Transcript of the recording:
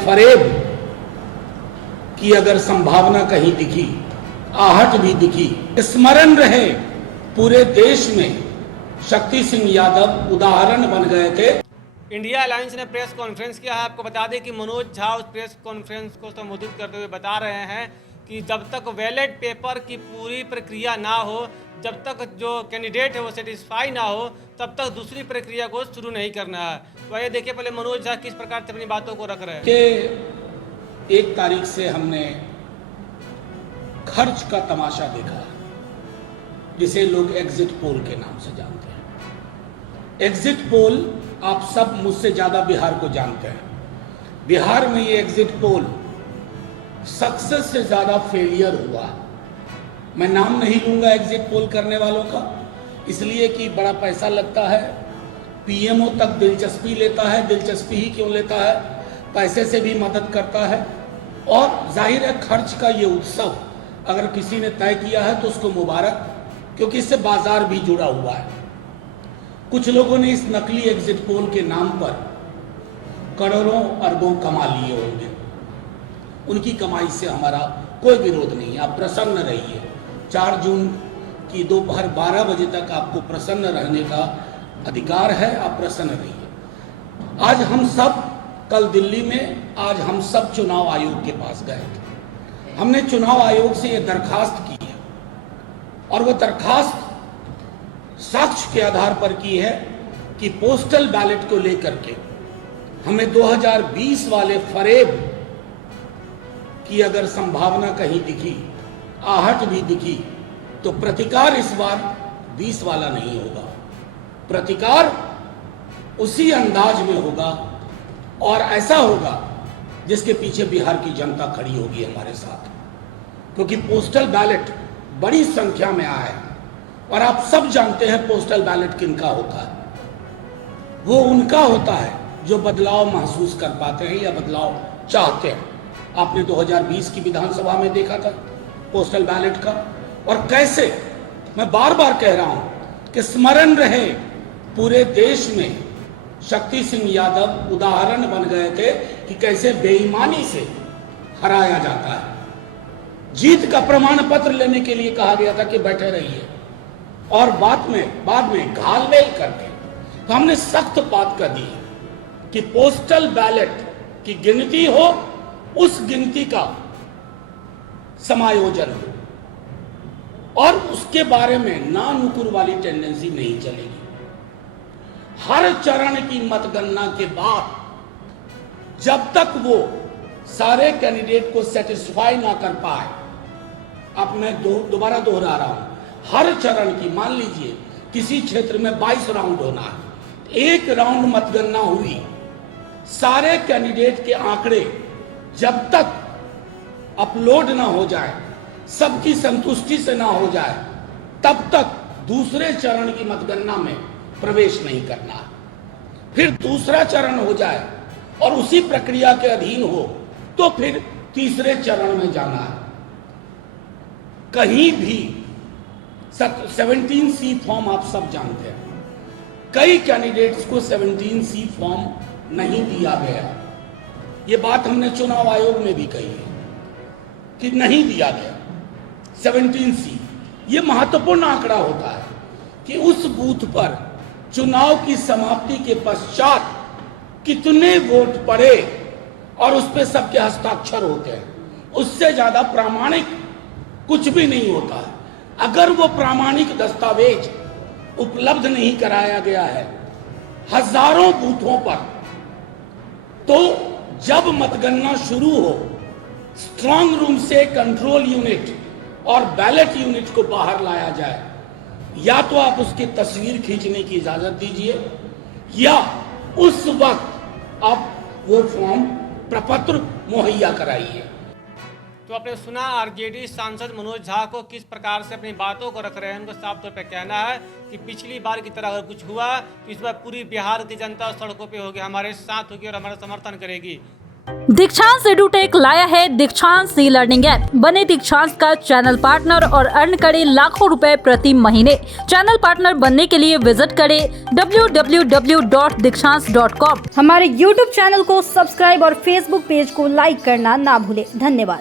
फरेब की अगर संभावना कहीं दिखी, आहट भी दिखी, स्मरण रहे पूरे देश में शक्ति सिंह यादव उदाहरण बन गए थे। इंडिया अलायंस ने प्रेस कॉन्फ्रेंस किया है। आपको बता दें कि मनोज झा उस प्रेस कॉन्फ्रेंस को संबोधित करते हुए बता रहे हैं कि जब तक बैलेट पेपर की पूरी प्रक्रिया ना हो, जब तक जो कैंडिडेट है वो सेटिस्फाई ना हो, तब तक दूसरी प्रक्रिया को शुरू नहीं करना है। तो ये देखिए पहले मनोज झा किस प्रकार से अपनी बातों को रख रहे हैं कि 1 तारीख से हमने खर्च का तमाशा देखा, जिसे लोग एग्जिट पोल के नाम से जानते हैं। एग्जिट पोल आप सब मुझसे ज्यादा बिहार को जानते हैं। बिहार में ये एग्जिट पोल सक्सेस से ज्यादा फेलियर हुआ। मैं नाम नहीं लूंगा एग्जिट पोल करने वालों का, इसलिए कि बड़ा पैसा लगता है, पीएमओ तक दिलचस्पी लेता है। दिलचस्पी ही क्यों लेता है, पैसे से भी मदद करता है। और जाहिर है खर्च का ये उत्सव अगर किसी ने तय किया है तो उसको मुबारक, क्योंकि इससे बाजार भी जुड़ा हुआ है। कुछ लोगों ने इस नकली एग्जिट पोल के नाम पर करोड़ों अरबों कमा लिए होंगे। उनकी कमाई से हमारा कोई विरोध नहीं है, आप प्रसन्न रहिए। 4 जून की दोपहर 12 बजे तक आपको प्रसन्न रहने का अधिकार है, आप प्रसन्न रहिए। आज हम सब, कल दिल्ली में आज हम सब चुनाव आयोग के पास गए थे। हमने चुनाव आयोग से यह दरखास्त की है, और वो दरखास्त साक्ष्य के आधार पर की है कि पोस्टल बैलेट को लेकर के हमें 2020 वाले फरेब की अगर संभावना कहीं दिखी, आहट भी दिखी, तो प्रतिकार इस बार 20 वाला नहीं होगा। प्रतिकार उसी अंदाज में होगा और ऐसा होगा जिसके पीछे बिहार की जनता खड़ी होगी हमारे साथ, क्योंकि पोस्टल बैलेट बड़ी संख्या में आया है। और आप सब जानते हैं पोस्टल बैलेट किनका होता है। वो उनका होता है जो बदलाव महसूस कर पाते हैं या बदलाव चाहते हैं। आपने 2020 की विधानसभा में देखा था पोस्टल बैलेट का, और कैसे, मैं बार बार कह रहा हूं कि स्मरण रहे पूरे देश में शक्ति सिंह यादव उदाहरण बन गए थे कि कैसे बेईमानी से हराया जाता है। जीत का प्रमाण पत्र लेने के लिए कहा गया था कि बैठे रहिए, और बाद में घालमेल करके तो हमने सख्त बात कर दी कि पोस्टल बैलेट की गिनती हो, उस गिनती का समायोजन हो, और उसके बारे में ना नुकुर वाली टेंडेंसी नहीं चलेगी। हर चरण की मतगणना के बाद जब तक वो सारे कैंडिडेट को सेटिस्फाई ना कर पाए, अब मैं दोबारा दोहरा रहा हूं, हर चरण की, मान लीजिए किसी क्षेत्र में 22 राउंड होना है, 1 राउंड मतगणना हुई, सारे कैंडिडेट के आंकड़े जब तक अपलोड ना हो जाए, सबकी संतुष्टि से ना हो जाए, तब तक दूसरे चरण की मतगणना में प्रवेश नहीं करना है। फिर दूसरा चरण हो जाए और उसी प्रक्रिया के अधीन हो तो फिर तीसरे चरण में जाना है। कहीं भी 17C फॉर्म आप सब जानते हैं, कई कैंडिडेट्स को 17C फॉर्म नहीं दिया गया। ये बात हमने चुनाव आयोग में भी कही है कि नहीं दिया गया 17C। ये महत्वपूर्ण आंकड़ा होता है कि उस बूथ पर चुनाव की समाप्ति के पश्चात कितने वोट पड़े और उस पर सबके हस्ताक्षर होते हैं। उससे ज्यादा प्रामाणिक कुछ भी नहीं होता है। अगर वो प्रामाणिक दस्तावेज उपलब्ध नहीं कराया गया है हजारों बूथों पर, तो जब मतगणना शुरू हो, स्ट्रांग रूम से कंट्रोल यूनिट और बैलेट यूनिट को बाहर लाया जाए। या तो आप उसकी तस्वीर खींचने की इजाजत दीजिए, या उस वक्त आप वो फॉर्म प्रपत्र मुहैया कराइए। तो आपने सुना आरजेडी सांसद मनोज झा को किस प्रकार से अपनी बातों को रख रहे हैं। उनको साफ तौर पर कहना है कि पिछली बार की तरह अगर कुछ हुआ तो इस बार पूरी बिहार की जनता सड़कों पे होगी, हमारे साथ होगी और हमारा समर्थन करेगी। दीक्षांत एडुटेक लाया है दीक्षांत ई लर्निंग ऐप। बने दीक्षांत का चैनल पार्टनर और अर्न करें लाखों रुपए प्रति महीने। चैनल पार्टनर बनने के लिए विजिट करें www.dikshans.com। हमारे YouTube चैनल को सब्सक्राइब और Facebook पेज को लाइक करना ना भूलें। धन्यवाद।